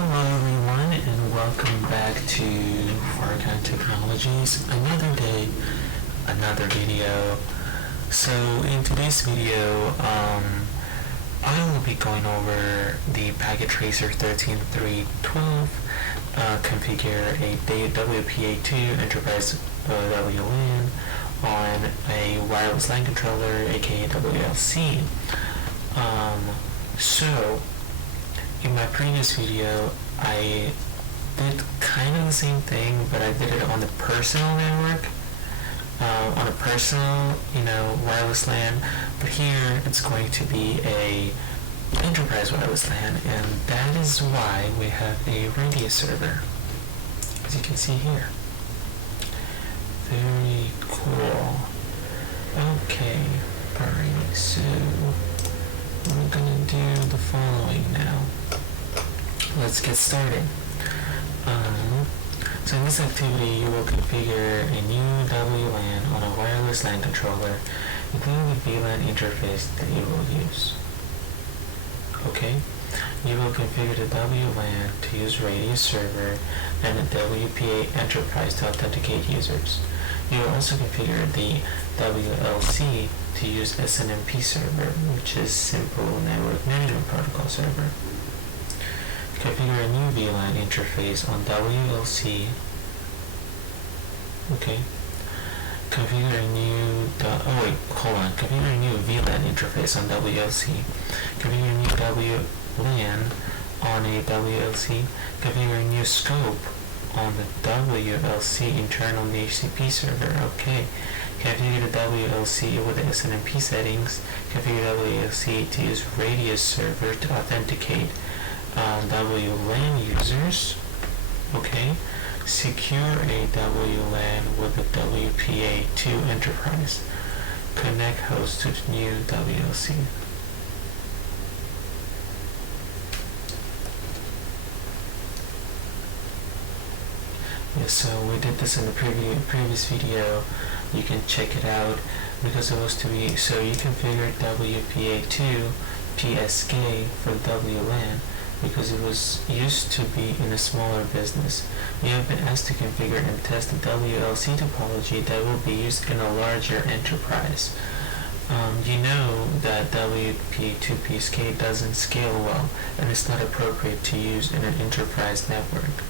Hello everyone and welcome back to Farcon Technologies. Another day, another video. So in today's video, I will be going over the packet tracer 13312, configure a WPA2 enterprise WLAN on a wireless LAN controller, aka WLC. So in my previous video, I did kind of the same thing, but I did it on the personal network, on a personal, wireless LAN. But here, it's going to be a enterprise wireless LAN, and that is why we have a radius server, as you can see here. Very cool. Okay, alright, so we're gonna do the following now. Let's get started. So in this activity, you will configure a new WLAN on a wireless LAN controller, including the Vlan interface that you will use. Okay, you will configure the WLAN to use radius server and a WPA enterprise to authenticate users. You will also configure the WLC to use SNMP server, which is Simple Network Management Protocol server. Configure a new Vlan interface on WLC. Okay. Configure a new Configure a new Vlan interface on WLC. Configure a new WLAN on a WLC. Configure a new scope on the WLC internal DHCP server. Okay. Configure the WLC with the SNMP settings. Configure WLC to use radius server to authenticate WLAN users. Okay. Secure a WLAN with the WPA2 enterprise. Connect host to the new WLC. Yes, so we did this in the previous video. You can check it out because it was to be, so you configured WPA2 PSK for WLAN because it was used to be in a smaller business. You have been asked to configure and test the WLC topology that will be used in a larger enterprise. You know that WPA2 PSK doesn't scale well and it's not appropriate to use in an enterprise network.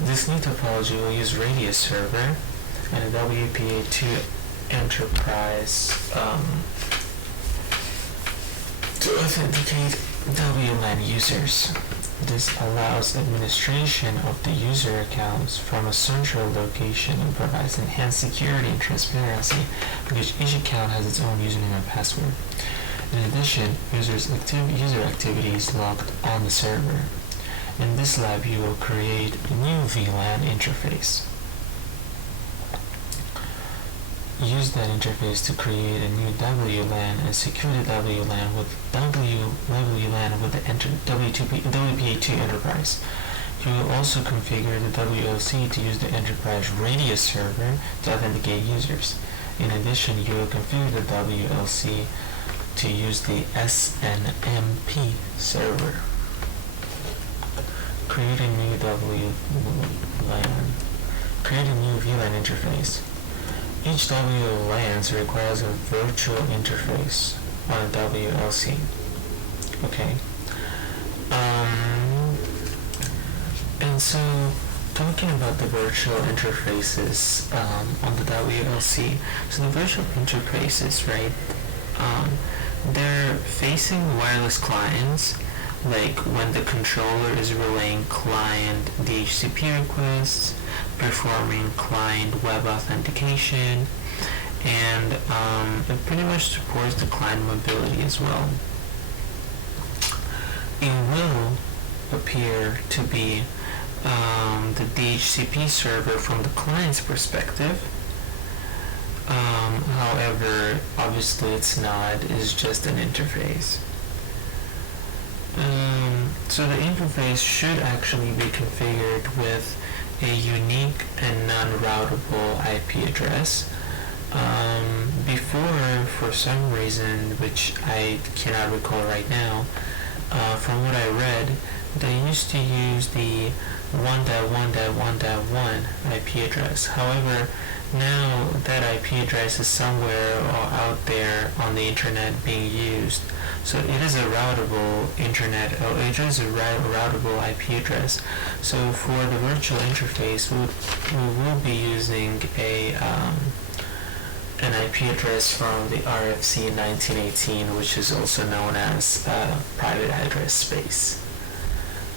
This new topology will use radius server and a WPA2 enterprise to authenticate WLAN users. This allows administration of the user accounts from a central location and provides enhanced security and transparency because each account has its own username and password. In addition, user activity is logged on the server. In this lab, you will create a new Vlan interface. Use that interface to create a new WLAN and secure the WLAN with WLAN with the WPA2 enterprise. You will also configure the WLC to use the enterprise radius server to authenticate users. In addition, you will configure the WLC to use the SNMP server. Create a new WLAN. Create a new VLAN interface. Each WLAN requires a virtual interface on a WLC. Okay. And so, talking about the virtual interfaces on the WLC. So the virtual interfaces, right? They're facing wireless clients, like when the controller is relaying client DHCP requests, performing client web authentication, and it pretty much supports the client mobility as well. It will appear to be the DHCP server from the client's perspective. However, obviously it's not, it's just an interface. So the interface should actually be configured with a unique and non-routable IP address. Before, for some reason, which I cannot recall right now, from what I read, they used to use the 1.1.1.1 IP address. However, now that IP address is somewhere or out there on the internet being used. So it is a routable internet, or it is a routable IP address. So for the virtual interface, we will be using an IP address from the RFC 1918, which is also known as private address space.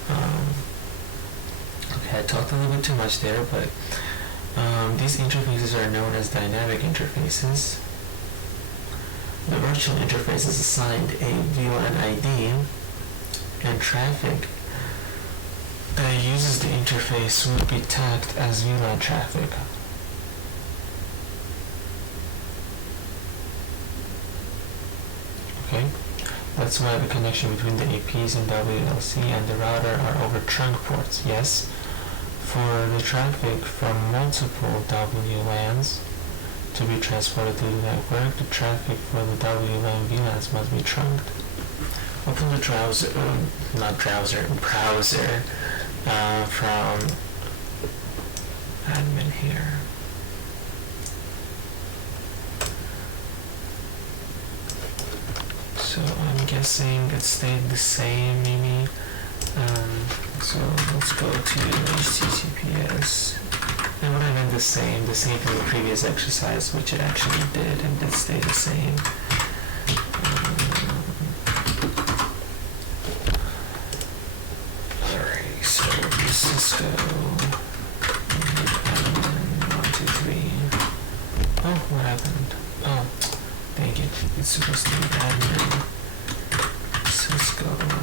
Okay, I talked a little bit too much there, but these interfaces are known as dynamic interfaces. The virtual interface is assigned a VLAN ID, and traffic that uses the interface will be tagged as VLAN traffic. Okay, that's why the connection between the APs and WLC and the router are over trunk ports. Yes, for the traffic from multiple WLANs to be transported through the network, the traffic for the WLAN VLANs must be trunked. Open the browser from admin here. So I'm guessing it stayed the same, maybe. So let's go to HTTPS. It would have been the same from the previous exercise, which it actually did, and did stay the same. Alright, so Cisco 1, 2, 3. Oh, what happened? Oh, dang it. It's supposed to be admin. Cisco 1, 2, 3.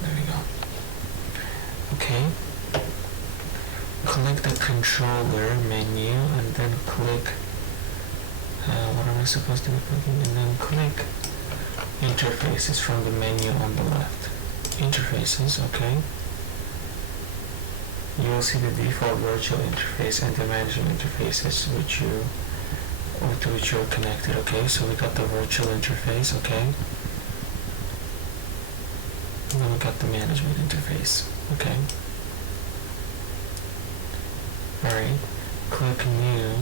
There we go. Okay. Click the controller menu and then click what am I supposed to be clicking? And then click interfaces from the menu on the left. Interfaces, okay. You will see the default virtual interface and the management interfaces with which you're connected. Okay, so we got the virtual interface, okay. And then we got the management interface, okay. Alright, click new.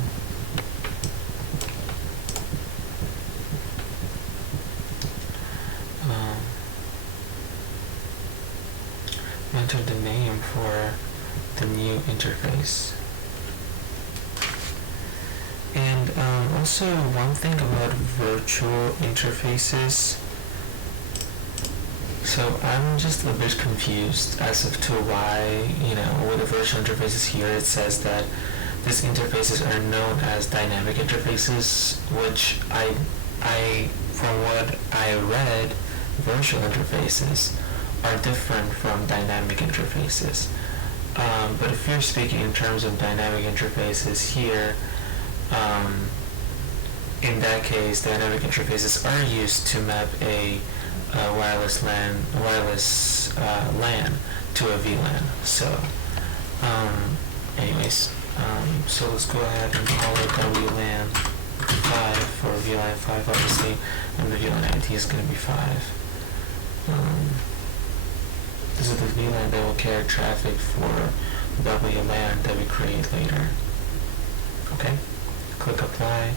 Enter the name for the new interface. And also one thing about virtual interfaces, so I'm just a bit confused as to why, with the virtual interfaces here it says that these interfaces are known as dynamic interfaces, which I from what I read, virtual interfaces are different from dynamic interfaces. But if you're speaking in terms of dynamic interfaces here, in that case, dynamic interfaces are used to map a wireless LAN to a VLAN. So, so let's go ahead and call it WLAN 5 for VLAN 5, obviously, and the VLAN ID is going to be 5. This is the VLAN that will carry traffic for WLAN that we create later. Okay, click apply.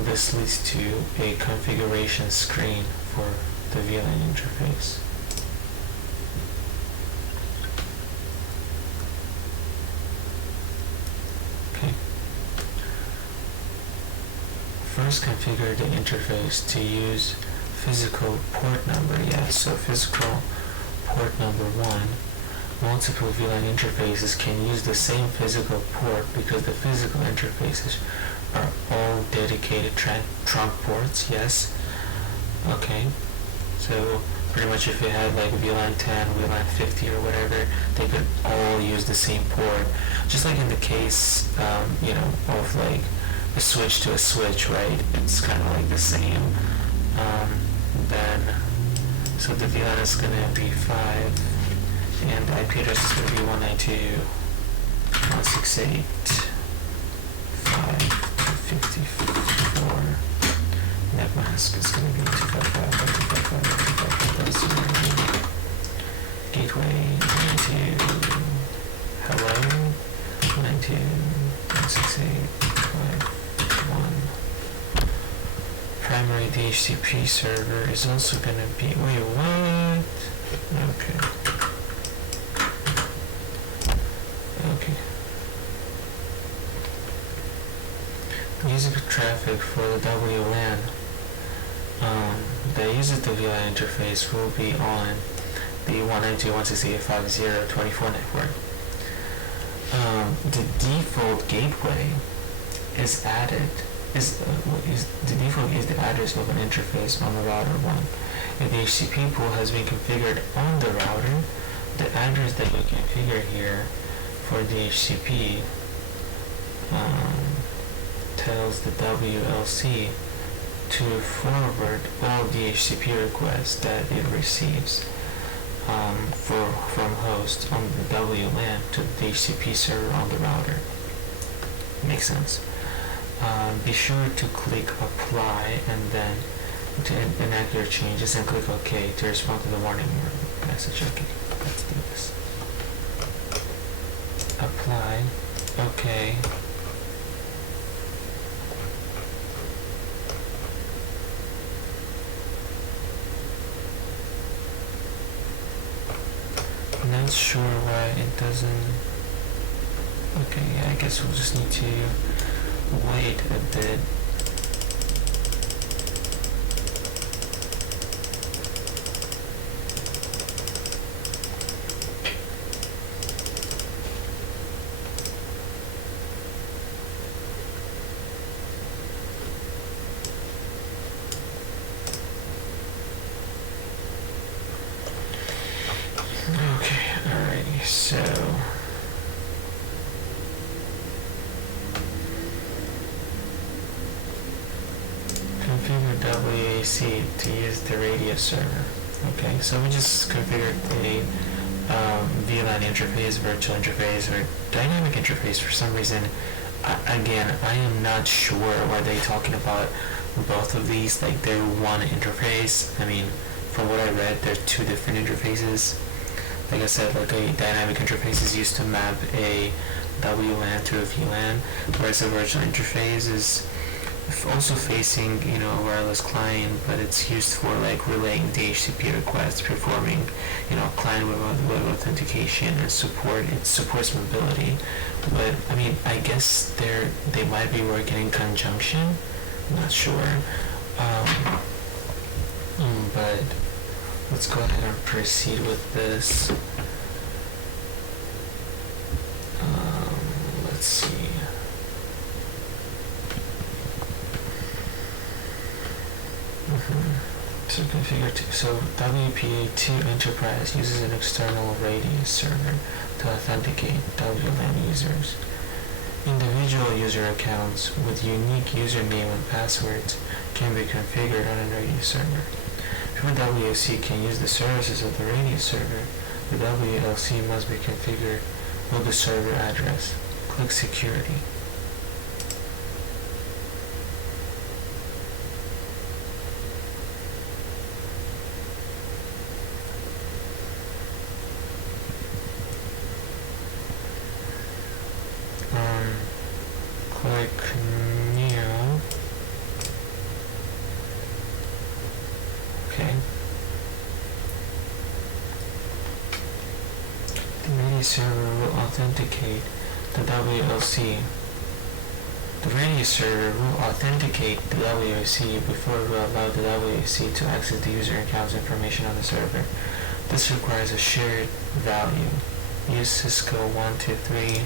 This leads to a configuration screen for the VLAN interface. Okay. First configure the interface to use physical port number. So physical port number 1. Multiple VLAN interfaces can use the same physical port because the physical interfaces are all dedicated trunk ports. Yes. Okay. So pretty much if you had like VLAN 10, VLAN 50 or whatever, they could all use the same port. Just like in the case, of like a switch to a switch, right? It's kind of like the same. So the VLAN is going to be 5, and the IP address is going to be 192.168.5.54. Net mask is going to be 255.255.255.0. gateway 92 hello 92.168.5.1. Primary DHCP server is also gonna be, wait, what? Okay. User traffic for the WLAN that uses the Vlan interface will be on the 192.168.50.24 network. The default gateway is added. The default is the address of an interface on the router 1. If the HCP pool has been configured on the router, the address that you configure here for the HCP tells the WLC to forward all DHCP requests that it receives from host on the WLAN to the DHCP server on the router. Makes sense. Be sure to click apply and then to enact your changes and click OK to respond to the warning message. Okay, let's do this. Apply. OK. Not sure why it doesn't. Okay, yeah, I guess we'll just need to wait a bit. So configure WAC to use the radio server. Okay, so we just configured a VLAN interface, virtual interface, or dynamic interface for some reason. Again, I am not sure why they're talking about both of these like they're one interface. I mean, from what I read, they're two different interfaces. Like I said, like a dynamic interface is used to map a WLAN to a VLAN, whereas a virtual interface is also facing, a wireless client, but it's used for like relaying DHCP requests, performing, client web authentication and support. It supports mobility, but I mean, I guess they might be working in conjunction. I'm not sure, but let's go ahead and proceed with this. Let's see. So configure so WPA2 Enterprise uses an external radius server to authenticate WLAN users. Individual user accounts with unique username and passwords can be configured on a radius server. Before WLC can use the services of the radius server, the WLC must be configured with the server address. Click Security. Click New. Okay. The radius server will authenticate the WLC. The radius server will authenticate the WLC before it will allow the WLC to access the user account's information on the server. This requires a shared value. Use Cisco 123.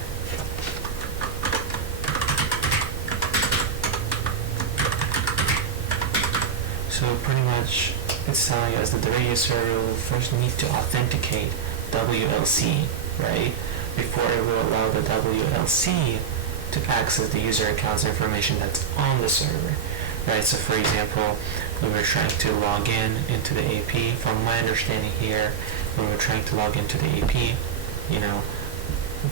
So pretty much it's telling us that the radius server will first need to authenticate WLC, right? Before it will allow the WLC to access the user account's information that's on the server, right? So for example, when we're trying to log into the AP, from my understanding here, when we're trying to log into the AP,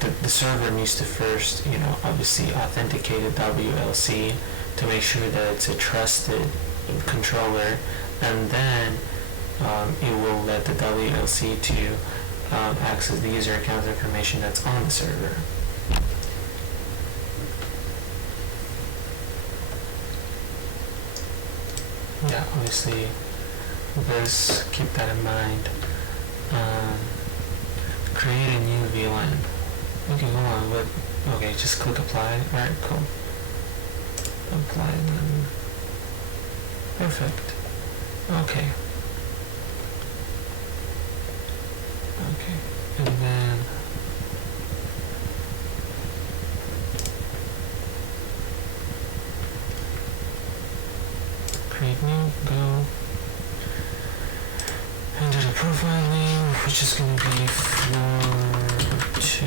the server needs to first, obviously authenticate the WLC to make sure that it's a trusted controller, and then it will let the WLC to access the user account information that's on the server. Yeah, obviously, let's keep that in mind. Create a new VLAN. Okay, hold on, but okay, just click apply. Alright, cool. Apply then. Perfect. Okay. Okay, and then create new, go. Enter the profile name, which is going to be floor 2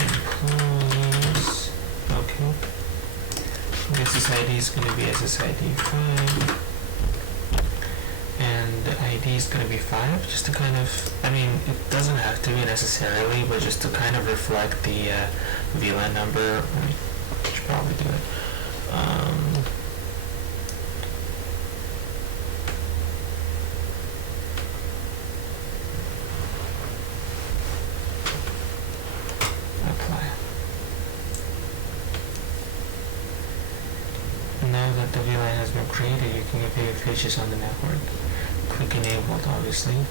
employees. Okay. The SSID is going to be SSID 5. And the ID is going to be 5, just to kind of, I mean, it doesn't have to be necessarily, but just to kind of reflect the VLAN number. I should probably do it. Apply. Now that the VLAN has been created, you can view features on the network. Click enabled, obviously.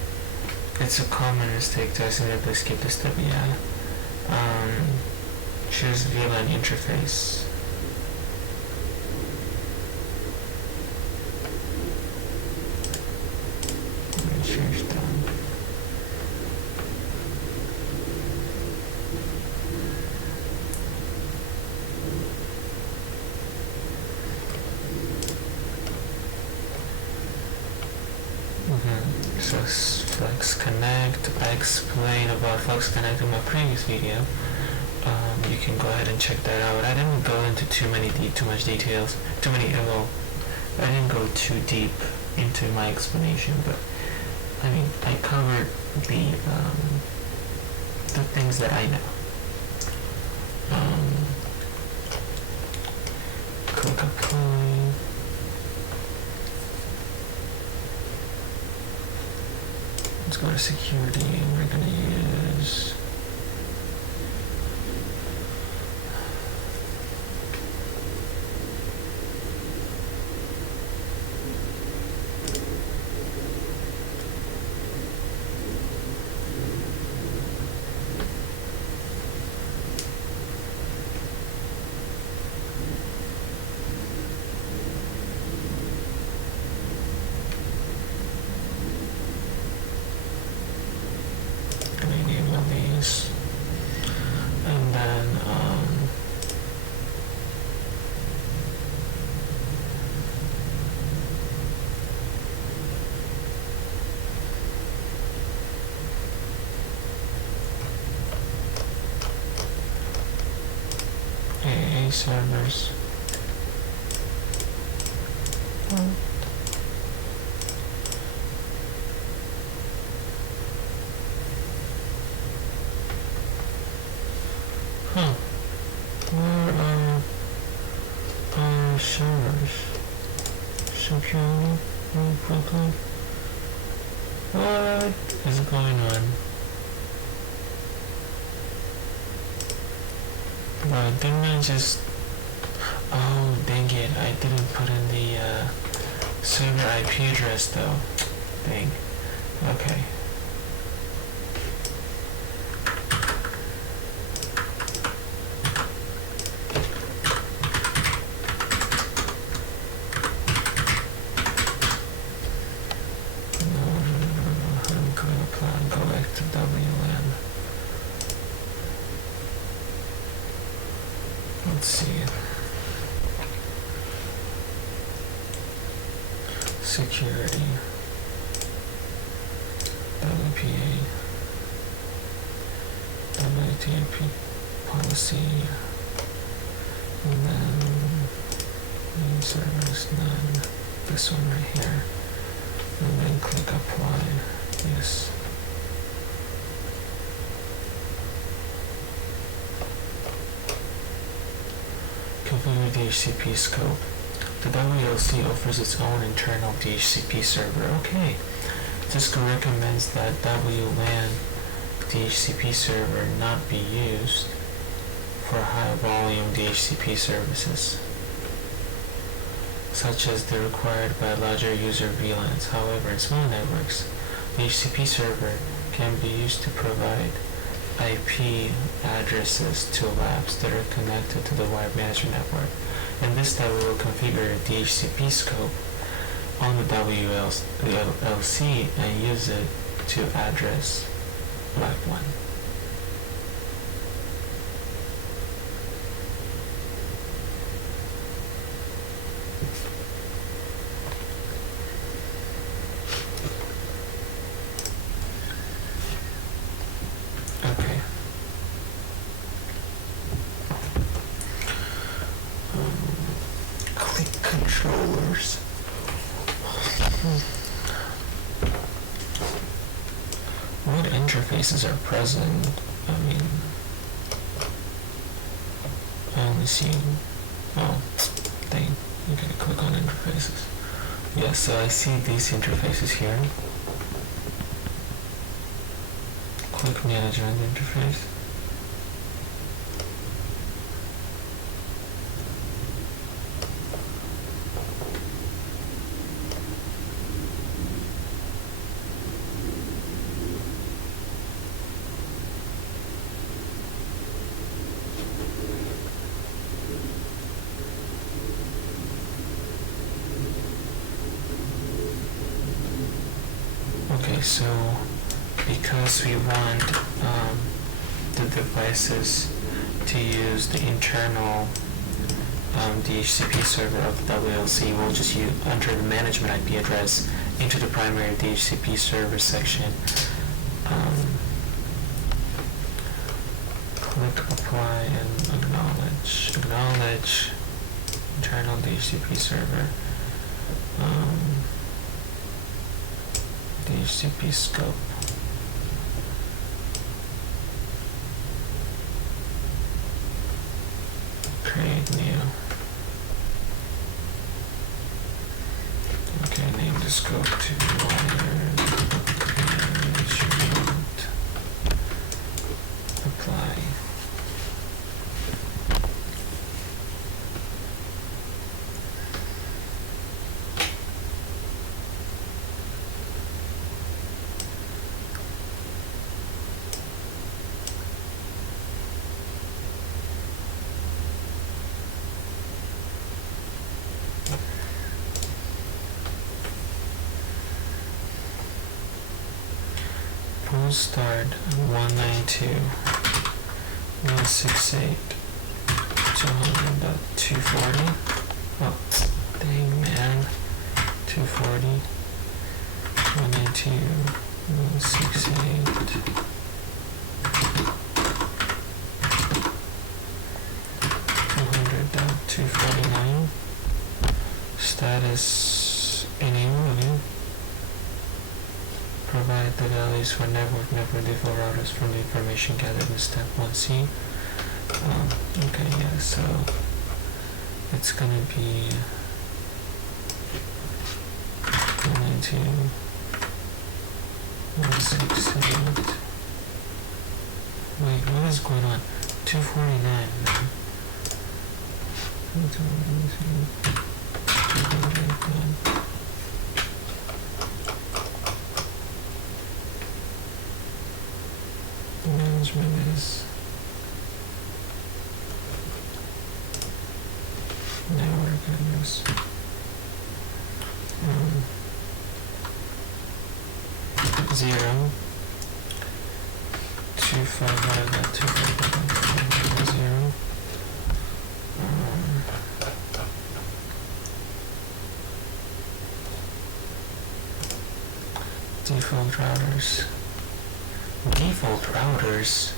It's a common mistake to accidentally skip this step, yeah. Choose VLAN interface. Change that. So Flex Connect, I explained about Flex Connect in my previous video. You can go ahead and check that out. I didn't go into too much details. I didn't go too deep into my explanation, but I mean, I covered the things that I know. Click apply. Let's go to security, and we're going to use these, and then AA servers. Where are our servers? Security? What is going on? Why didn't I just... Oh, dang it, I didn't put in the server IP address though. Dang. Okay. Go back to WLAN. Let's see. Security. WPA. WTP policy. And then service none. This one right here. And then click apply. Yes. Configure DHCP scope. The WLC offers its own internal DHCP server. Okay, Cisco recommends that WLAN DHCP server not be used for high volume DHCP services, such as the required by larger user VLANs. However, in small networks, the DHCP server can be used to provide IP addresses to labs that are connected to the wire management network. In this step, we will configure a DHCP scope on the WLC and use it to address lab 1. Okay. Click controllers. What interfaces are present? I mean, I only see, you gotta click on interfaces. Yeah, so I see these interfaces here. Click management interface. Okay, so because we want the devices to use the internal DHCP server of the WLC, we'll just enter the management IP address into the primary DHCP server section. Click apply and acknowledge. Acknowledge internal DHCP server. DHCP scope. Create new. Okay, name the scope to wire management. Apply. Pool start 192.168.200.240. Oh, dang man. 240. 192.168. 200.249. Status enable. Provide the values for network default routers from the information gathered in step 1C. Okay, yeah, so it's gonna be 192.168. Wait, what is going on? 249, man. 249. Management is network address. 0 255.255.0. Default routers. Default routers.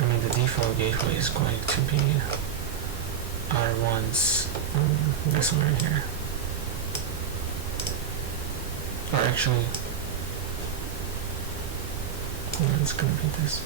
I mean, the default gateway is going to be R1's this one right here. Or actually, yeah, it's gonna be this.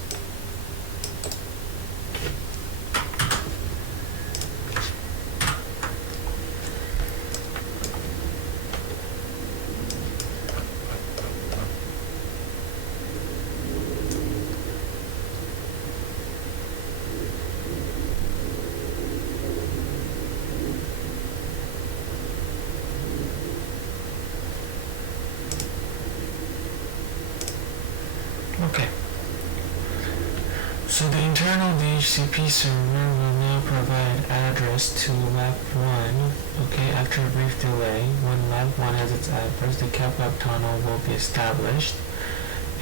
So the internal DHCP server will now provide address to lab 1. Okay, after a brief delay, when lab 1 has its address, the CapWeb tunnel will be established,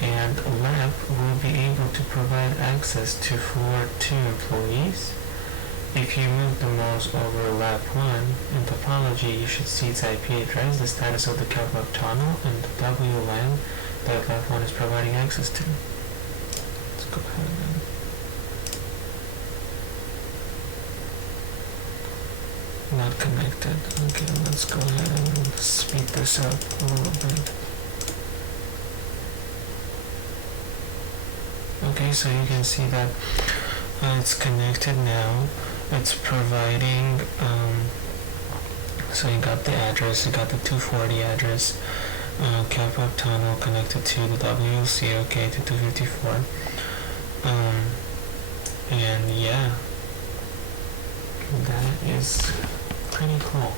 and lab will be able to provide access to floor 2 employees. If you move the mouse over lab 1 in topology, you should see its IP address, the status of the CapWeb tunnel, and the WLAN that lab 1 is providing access to. Let's go ahead and not connected. Okay, let's go ahead and speed this up a little bit. Okay, so you can see that it's connected now. It's providing, so you got the address, you got the 240 address, CapWeb tunnel connected to the WLC, okay, to 254. And yeah, that is pretty cool.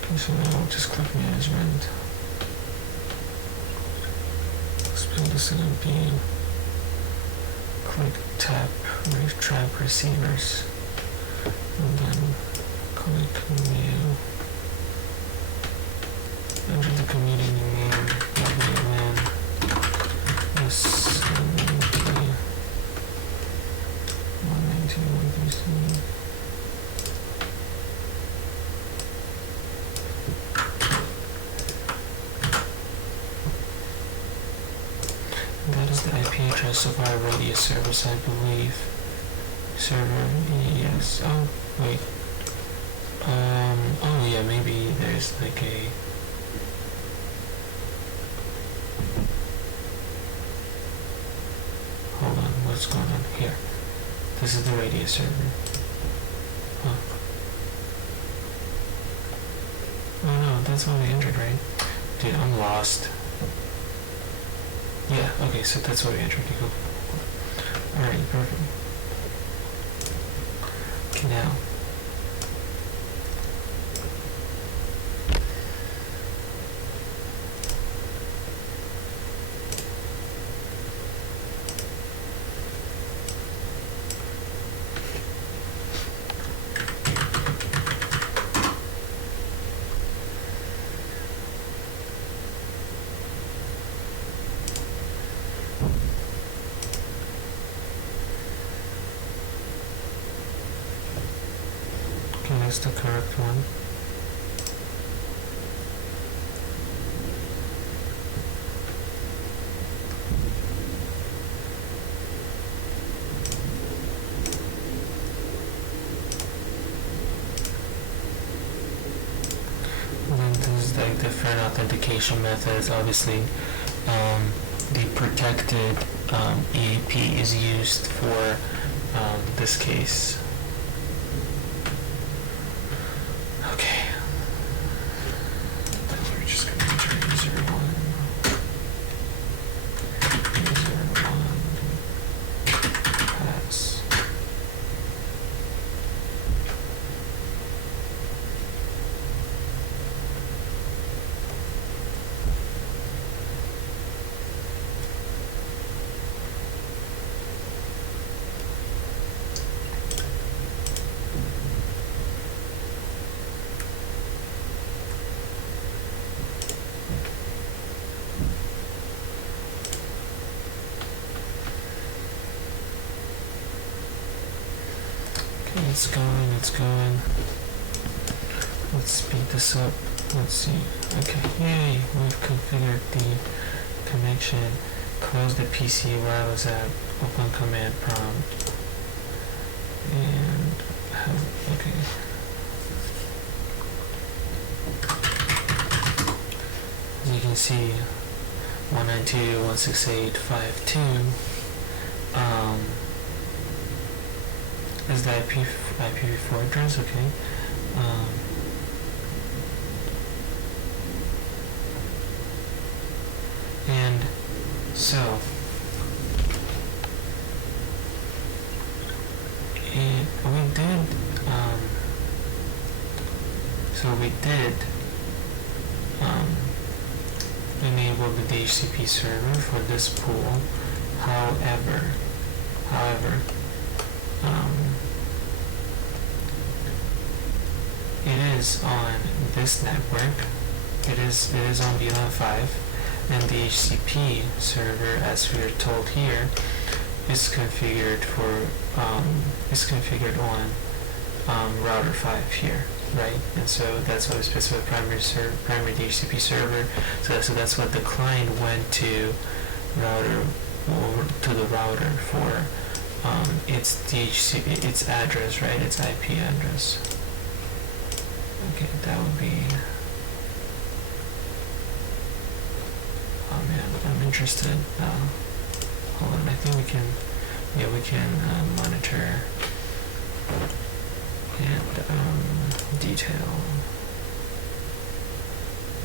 Okay, so now I'll just click management. Let's build this in a B. Click tap receivers, and then click new. Enter the community name WLAN S7P 192.137. That is the IP address of our radio service, I believe. Server, yes. Oh, wait. Oh yeah, maybe there's like a... Hold on, what's going on here? This is the radio server. Huh. Oh no, that's what we entered, right? Dude, I'm lost. Yeah, okay, so that's what we entered. Cool. Alright, perfect. Okay, now. That's the correct one. And then there's like different authentication methods. Obviously, the protected EAP is used for this case. It's going. Let's speed this up. Let's see. Okay, yay! We've configured the connection. Close the PC wireless app. Open command prompt. And okay. As you can see, 192.168.52 is the IPv4 address, okay. And so So we did enable the DHCP server for this pool. However, it is on this network. It is on VLAN 5, and the DHCP server, as we are told here, is configured on router 5 here, right? And so that's why we specify primary DHCP server. So that's what the client went to the router for its DHCP, its address, right? Its IP address. Okay, that would be. Oh man, I'm interested. Hold on, I think we can monitor and detail.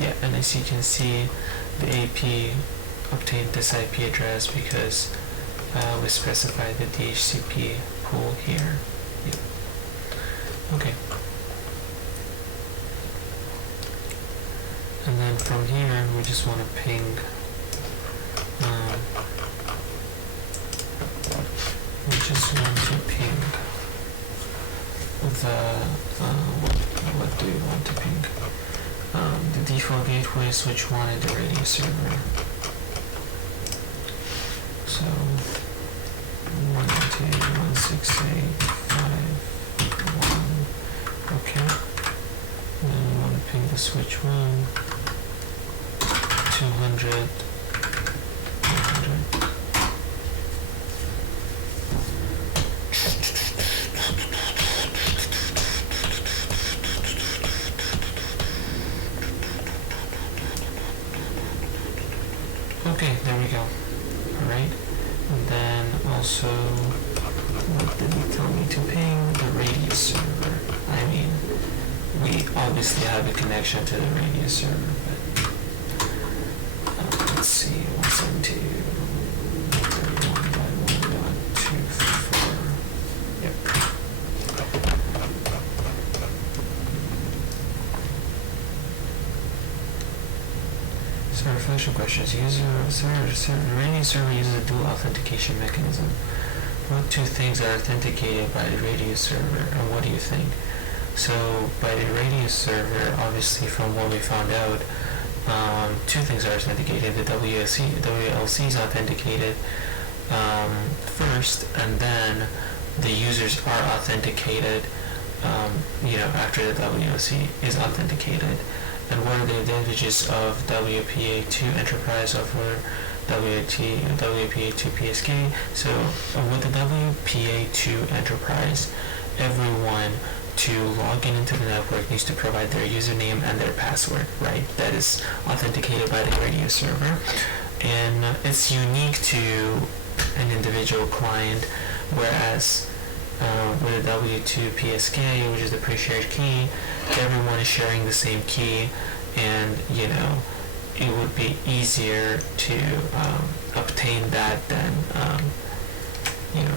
Yeah, and as you can see, the AP obtained this IP address because we specified the DHCP pool here. Yeah. Okay. And then from here, we just want to ping. We just want to ping what do we want to ping? The default gateway, switch 1, and the radio server. So 192.168.5.1. Okay. And then we want to ping the switch 1, 200, 100. Okay, there we go. Alright. And then also, what did he tell me to ping? The radio server. I mean, we obviously have a connection to the radio server, but let's see, 172.31.1.24. Yep. So reflection questions. Radio server uses a dual authentication mechanism. What two things are authenticated by the radio server, and what do you think? So by the radio server, obviously from what we found out, two things are authenticated. The WLC is authenticated first, and then the users are authenticated after the WLC is authenticated. And what are the advantages of WPA2 Enterprise over WPA2 PSK? So with the WPA2 Enterprise, everyone to log into the network needs to provide their username and their password, right? That is authenticated by the radio server, and it's unique to an individual client, whereas with the W2 PSK, which is the pre-shared key, everyone is sharing the same key, and it would be easier to obtain that than a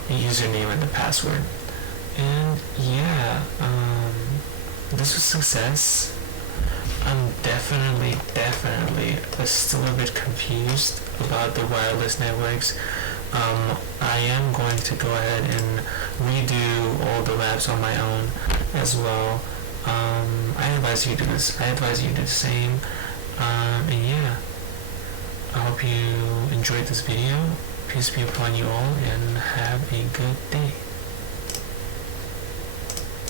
username and the password. And yeah, this was success. I'm definitely still a bit confused about the wireless networks. I am going to go ahead and redo all the labs on my own as well. I advise you to do this. I advise you to do the same. And yeah, I hope you enjoyed this video. Peace be upon you all, and have a good day.